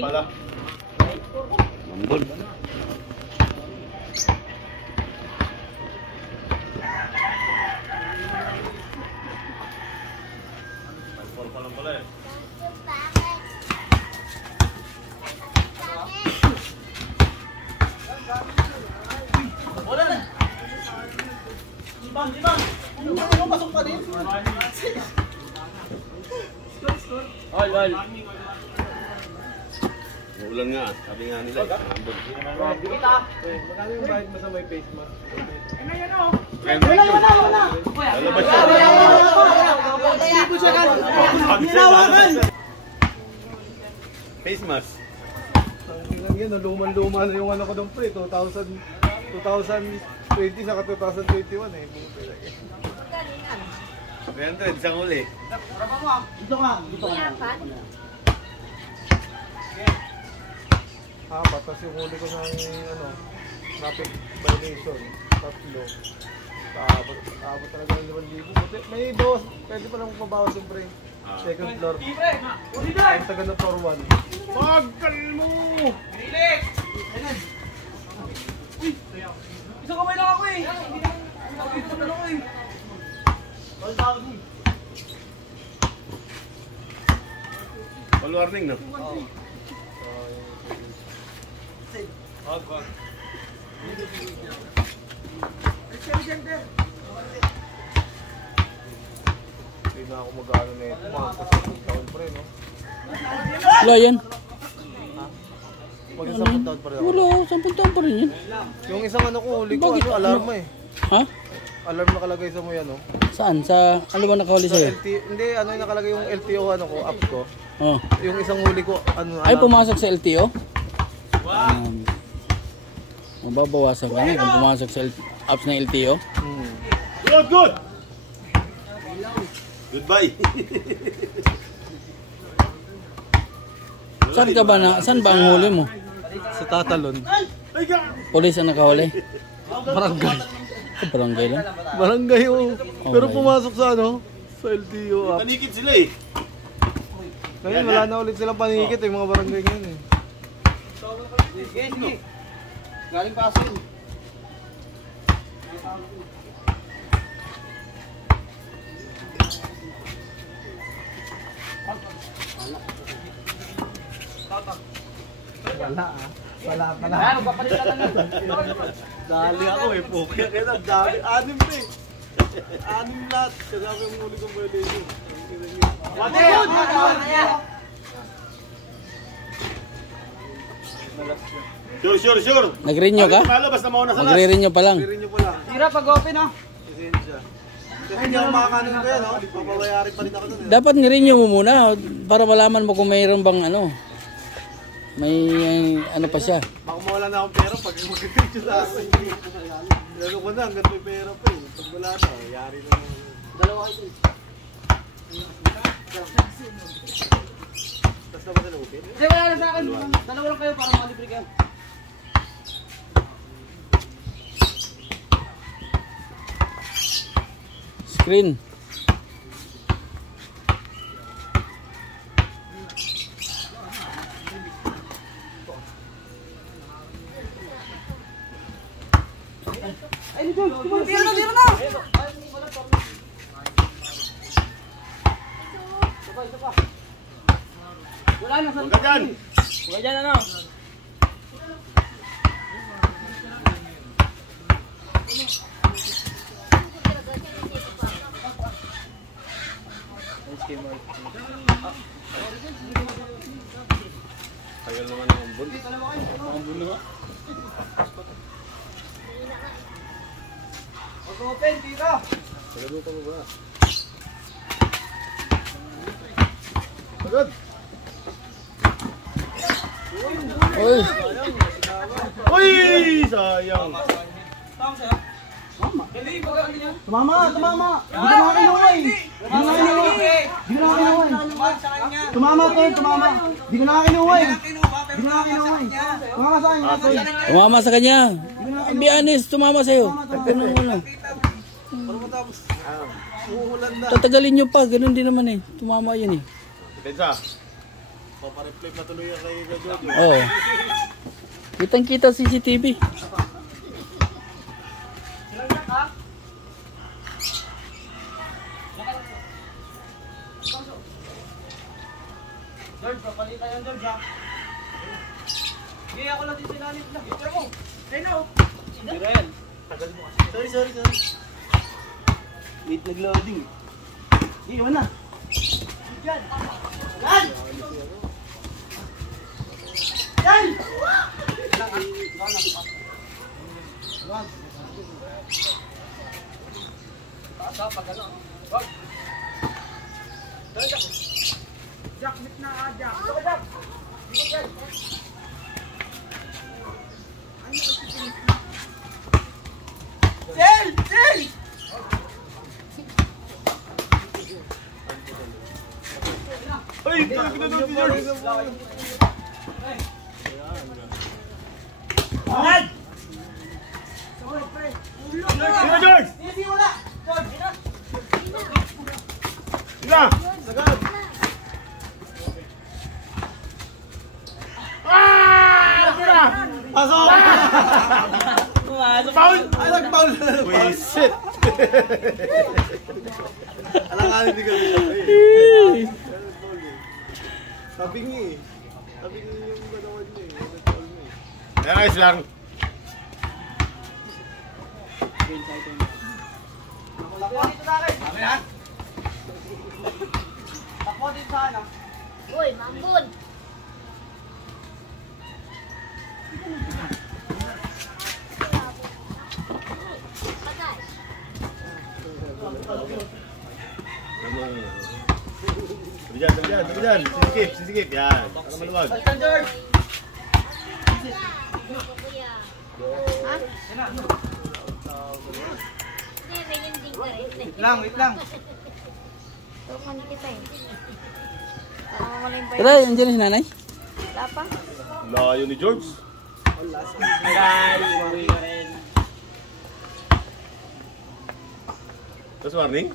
Pala. Mambol. Pasok pa din. Ay. Ulan nga, sabi nga nila. Magkano yung bayad mo sa may face mask? Wala. Face mask. Yan, luman-luma na yung ano ko doon pre, 2020 saka 2021 eh. 300, isang uli. Dito ka. Apat, tapos yung huli ko ng traffic violation, 3. Aabot talaga ng 5,000. May bawas, pwede pa lang mabawas yung pre. Second floor. Ang taga na floor 1. Pagkal mo! Bilik! Isang kamay lang ako eh. Nakita naman ako eh. All warning, no? Hindi na ako mag-ano na ito. Kasi taon pa rin, no? Wala yan. Huwag yung 10 taon pa rin ako. Wala, 10 taon pa rin yan. Yung isang ano ko, huli ko, Bakit? alarma eh. Ha? Alarm nakalagay sa mo yan, no? Saan? Sa ano ba nakahuli sa'yo? Hindi, ano yung nakalagay yung LTO app ko. Oh. Yung isang huli ko, Ay, pumasok sa LTO? Mababawasan ka kung pumasok sa apps ng LTO. Good! Goodbye! Saan ba ang huli mo? Sa Tatalon. Pulis ang nakahuli? Barangay. Barangay lang? Barangay, oh. Pero Okay. pumasok sa sa LTO app. Panikit sila eh. Ngayon, wala na ulit silang panikit yung mga barangay ngayon eh. Sige. Galing pasin. Wala pala. Ay, magpapalit na lang. Dali ako eh, pokya kaya na dami. 6 eh. 6 lahat. Kasama yung muli kong pwede yun. Sure. Nag-renew ka? Malabas na mauna sa last. Magre-renew pa lang. Pirin nyo po lang. Tira pag open ah. Lisensya. Kasi hindi ako makakanin ko yan, no? Papabayari pa rin ako dun eh. Dapat ni-renew mo muna para malaman mo kung mayroon bang may ano pa siya. Baka mawala na akong pera pag mag-renew sa akin. Lalo ko na, hanggang may pera pa eh. Pag wala na, yari na naman. Dalawa ito. Tapos naman na open. Hindi, wala na sa akin. Dalawa lang kayo para makalibre kayo. Screen. Ay, dito. Tira na. Wala na. Huwag ka dyan. Wala dyan ano. Tagal naman ang ambon. Ambon na ba? Open, tira. Tagaluto mo ba? Agad! Oy, Uy! Sayang! Tumama! Hindi ko nakakinuway! Tumama to, tumama! Hindi ko nakakinuway! Tumama sa akin! tumama sa kanya. Be honest, tumama sa'yo. Ano. Uulan na. Tatagalin nyo pa, ganun din naman eh. Tumama yun eh. Depensa. Papareflect na tuloy yan kay Jojo. Oo. Kitang-kita CCTV. George, papalit tayo George ha. Hindi ako lang din sinalit lang. Ito mo. Ayun na oh. Hindi rin. Tagal mo kasi. Sorry. Late nag-loading. Hindi, iwan na. Yan! Yan! Yan! Jackmit na Jack. Jack. Sel! Ay, pinanood si George. Yan! Sino, George? Hindi wala. George, Sino? Sagad! Pasok! Foul! Ay, nag-foul na. Wisit! Alanganin din kami siya. Sabi niya eh. Sabi niya yung ganawan niya eh. Nag-foul niya eh. Ayan, ayos lang. Takbo dito sa akin. Kami na. Takbo dito sa akin. Uy, mambun! Patay! Tabi dyan. Sisikip. Yan. Para maluwag. Balikan George. Kuya. Ha? Hindi, may landing ka rin. Wait lang. Tukan kita eh. Wala yung Tara, nandiyan na si nanay. Wala pa? Layo ni George. Tapos warning?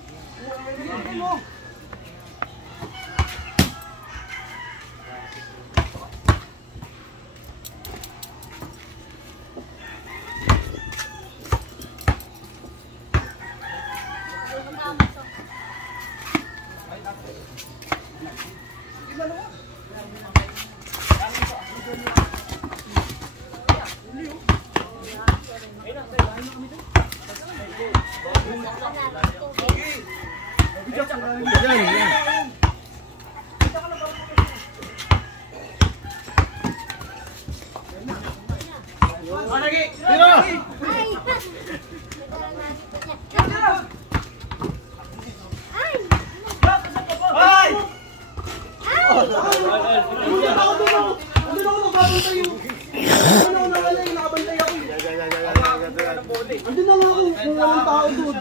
Yan. Managi. Sino? Ay! Ay! Ay! Andun na nga ako. Kung walang tao doon.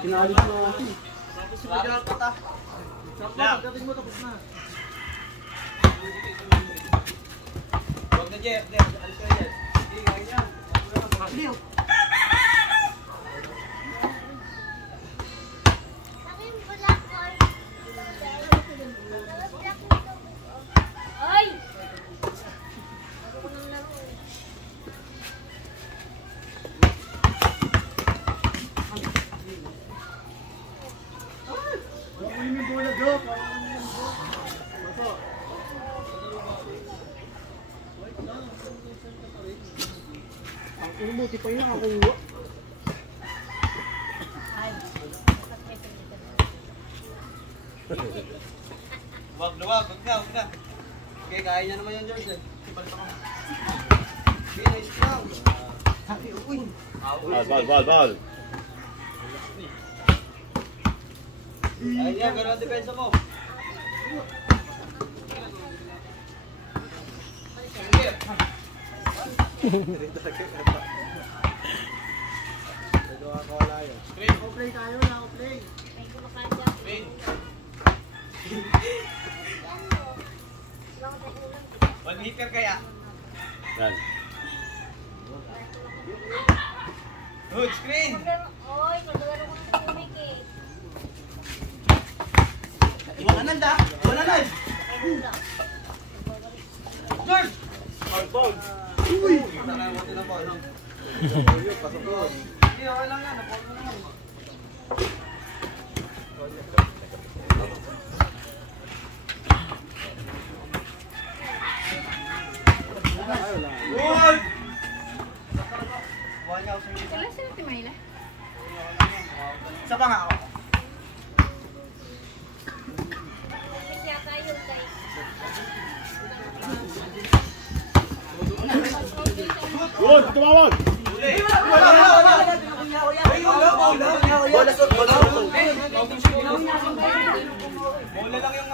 Kinalit na ako. Pagdating mo tapos na. Huwag na Jeff. Alis ka na Jeff. Hindi, kaya yan. Liw. Ay! Ang buti pa yun nakakuha. Wag na. Okay, kaya niya naman yan George eh. Balik ako. Okay, nice lang. Uy. Ball. Ay, yan, gano'n ang depensa mo. Play tayo na ako play. May kumakain dyan. One hitter kaya. Yan. Good screen. Oy, maglaro ko ng tubig eh. Ananda! Wala na! George! Uy! Wala na yung na po, ano? Pasok ko. Hindi, okay lang yan. Napol mo naman. Uy! Sila sila Timayla. Isa pa nga ako. Kasi yata yun guys. Good, tumawag! Bola lang yung